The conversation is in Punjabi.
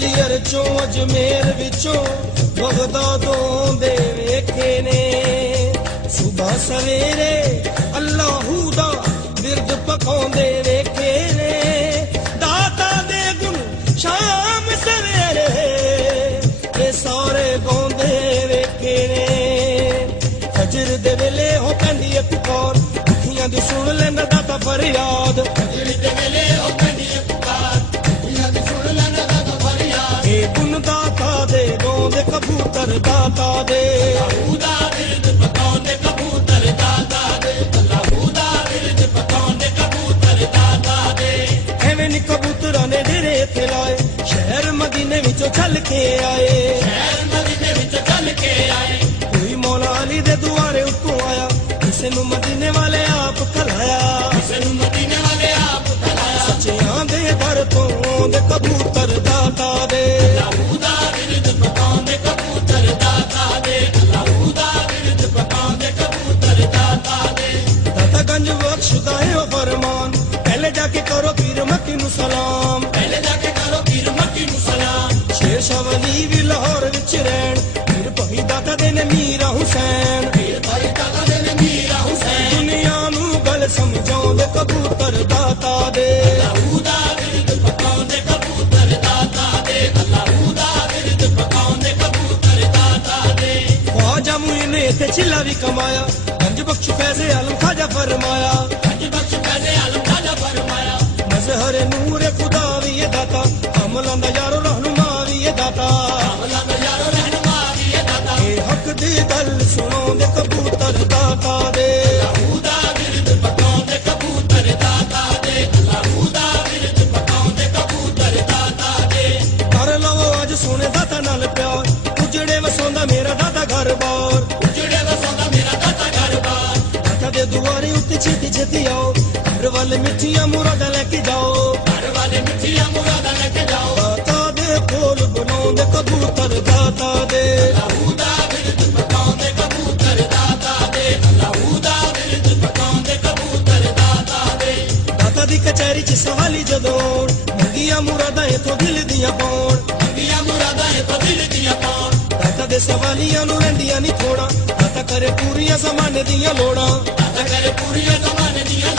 ਗਵਾਲੀਅਰ ਚੋਂ ਅਜਮੇਰ ਵਿੱਚੋਂ ਬਗਦਾਦੋਂ ਦੇ ਵੇਖੇ ਨੇ ਸੁਬਹ ਸਵੇਰੇ ਅੱਲਾਹੂ ਦਾ ਬਿਰਦ ਪਕਾਉਂਦੇ ਵੇਖੇ ਨੇ ਦਾਤਾ ਦੇ ਗੁਣ ਸ਼ਾਮ ਸਵੇਰੇ ਇਹ ਸਾਰੇ ਗਾਉਂਦੇ ਵੇਖੇ ਨੇ ਫਜਰ ਦੇ ਵੇਲੇ ਹੋ ਪੈਂਦੀ ਏ ਪੁਕਾਰ ਅੱਖੀਆਂ ਦੀ ਸੁਣ ਲੈਂਦਾ ਦਾਤਾ ਫਰਿਆਦ ਫਜਰ ਦੇ ਵੇਲੇ ਹੋ ਪੈਂਦੀ ਏ ਪੁਕਾਰ ਅੱਖੀਆਂ ਦੀ ਸੁਣ ਲੈਂਦਾ ਦਾਤਾ ਫਰਿਆਦ ਇਹ ਗੁਣ ਦਾਤਾ ਦੇ ਗਾਉਂਦੇ ਕਬੂਤਰ ਦਾਤਾ ਦੇ ਅੱਲਾਹੂ ਦਾ ਬਿਰਦ ਪਕਾਉਂਦੇ ਕਬੂਤਰ ਦਾਤਾ ਦੇ ਅੱਲਾਹੂ ਦਾ ਬਿਰਦ ਪਕਾਉਂਦੇ ਕਬੂਤਰ ਦਾਤਾ ਦੇ ਐਵੇਂ ਨੀ ਕਬੂਤਰਾਂ ਨੇ ਡੇਰੇ ਇੱਥੇ ਲਾਏ ਸ਼ਹਿਰ ਮਦੀਨੇ ਵਿੱਚੋਂ ਚੱਲ ਕੇ ਆਏ ਸ਼ਹਿਰ ਮਦੀਨੇ ਵਿੱਚੋਂ ਚੱਲ ਕੇ ਆਏ ਕੋਈ ਮੌਲਾ ਅਲੀ ਦੇ ਦੁਆਰੇ ਉੱਤੋਂ ਆਇਆ ਕਿਸੇ ਨੂੰ ਮਦੀਨੇ ਵਾਲੇ ਆਪ ਖਲਾਇਆ ਕਿਸੇ ਨੂੰ ਮਦੀਨੇ ਵਾਲੇ ਆਪ ਖਲਾਇਆ ਸੱਚਿਆਂ ਦੇ ਦਰ ਤੋਂ ਆਉਂਦੇ ਕਬੂਤਰ ਦਾਤਾ ਦੇ ਅੱਲਾਹੂ ਦਾ ਬਿਰਦ ਪਕਾਉਂਦੇ ਕਬੂਤਰ ਦਾਤਾ ਦੇ ਅੱਲਾਹੂ ਦਾ ਬਿਰਦ ਪਕਾਉਂਦੇ ਕਬੂਤਰ ਦਾਤਾ ਦੇ ਦਾਤਾ ਗੰਜ ਬਖਸ਼ਦਾ ਹੈ ਉਹ ਫਰਮਾਨ ਪਹਿਲੇ ਜਾ ਕੇ ਕਰੋ ਪੀਰ ਮੱਕੀ ਨੂੰ ਸਲਾਮ ਪਹਿਲੇ ਜਾ ਕੇ ਕਰੋ ਪੀਰ ਮੱਕੀ ਨੂੰ ਸਲਾਮ ਸ਼ੇਰ ਸ਼ਾਹ ਵਲੀ ਵੀ ਲਾਹੌਰ ਵਿੱਚ ਰਹਿਣ ਪੀਰ ਭਾਈ ਦਾਤਾ ਦੇ ਨੇ ਮੀਰਾ ਹੁਸੈਨ ਪੀਰ ਭਾਈ ਦਾਤਾ ਦੇ ਨੇ ਮੀਰਾ ਹੁਸੈਨ ਦੁਨੀਆ ਨੂੰ ਗੱਲ ਸਮਝਾਉਂਦੇ ਕਬੂਤਰ ਦਾਤਾ ਦੇ ਅੱਲਾਹੂ ਦਾ ਬਿਰਦ ਪਕਾਉਂਦੇ ਕਬੂਤਰ ਦਾਤਾ ਦੇ ਅੱਲਾਹੂ ਦਾ ਬਿਰਦ ਪਕਾਉਂਦੇ ਕਬੂਤਰ ਦਾਤਾ ਦੇ ਖਵਾਜਾ ਮੁਈਨ ਨੇ ਇੱਥੇ ਛਿੱਲਾ ਵੀ ਕਮਾਇਆ ਗੰਜ ਬਖਸ਼ ਫੈਜ਼ੇ ਆਲਮ ਖਾਜਾ ਫਰਮਾਇਆ ਗੰਜ ਬਖਸ਼ ਫੈਜ਼ੇ ਆਲਮ ਖਾਜਾ ਫਰਮਾਇਆ ਮਜ਼ਹਰ ਨੂਰ ਖੁਦਾ ਵੀ ਇਹ ਦਾਤਾ ਅਮਲਾਂ ਦਾ ਯਾਰੋ ਰਹਿਨੁਮਾ ਵੀ ਇਹ ਦਾਤਾ ਅਮਲਾਂ ਦਾ ਯਾਰੋ ਰਹਿਨੁਮਾ ਵੀ ਇਹ ਦਾਤਾ ਇਹ ਹੱਕ ਦੀ ਗੱਲ ਸੁਣਾਉਂਦੇ ਕਬੂਤਰ ਦਾਤਾ ਦੇ ਅੱਲਾਹੂ ਦਾ ਬਿਰਦ ਪਕਾਉਂਦੇ ਕਬੂਤਰ ਦਾਤਾ ਦੇ ਅੱਲਾਹੂ ਦਾ ਬਿਰਦ ਪਕਾਉਂਦੇ ਕਬੂਤਰ ਦਾਤਾ ਦੇ ਕਰ ਲਵੋ ਅੱਜ ਸੋਹਣੇ ਦਾਤਾ ਨਾਲ ਪਿਆਰ ਉਜੜੇ ਵਸਾਉਂਦਾ ਮੇਰਾ ਦਾਤਾ ਘਰ ਬਾਰ ਉਜੜੇ ਵਸਾਉਂਦਾ ਮੇਰਾ ਦਾਤਾ ਘਰ ਬਾਰ ਦਾਤਾ ਦੇ ਦੁਆਰੇ ਉੱਤੇ ਛੇਤੀ ਛੇਤੀ ਆਓ ਘਰ ਵਾਲੇ ਮਿੱਠੀਆਂ ਮੁਰਾਦਾਂ ਲੈ ਕੇ ਜਾਓ ਘਰ ਵਾਲੇ ਮਿੱਠੀਆਂ ਮੁਰਾਦਾਂ ਲੈ ਕੇ ਜਾਓ ਦਾਤਾ ਦੇ ਕੋਲ ਬਣਾਉਂਦੇ ਕਬੂਤਰ ਦਾਤਾ ਦੇ ਅੱਲਾਹੂ ਦਾ ਬਿਰਦ ਪਕਾਉਂਦੇ ਕਬੂਤਰ ਦਾਤਾ ਦੇ ਅੱਲਾਹੂ ਦਾ ਬਿਰਦ ਪਕਾਉਂਦੇ ਕਬੂਤਰ ਦਾਤਾ ਦੇ ਦਾਤਾ ਦੀ ਕਚਹਿਰੀ 'ਚ ਸਵਾਲੀ ਜਦੋਂ ਮੰਗੀਆਂ ਮੁਰਾਦਾਂ ਇਥੋਂ ਦਿਲ ਦੀਆਂ ਪਾਉਣ ਮੰਗੀਆਂ ਮੁਰਾਦਾਂ ਇਥੋਂ ਦਿਲ ਦੀਆਂ ਪਾਉਣ ਦਾਤਾ ਦੇ ਸਵਾਲੀਆਂ ਨੂੰ ਰਹਿੰਦੀਆਂ ਨਹੀਂ ਥੋੜਾ ਦਾਤਾ ਕਰੇ ਪੂਰੀਆਂ ਜ਼ਮਾਨੇ ਦੀਆਂ ਲੋੜਾਂ ਦਾਤਾ ਕਰੇ ਪੂਰੀਆਂ ਜ਼ਮਾਨੇ ਦੀਆਂ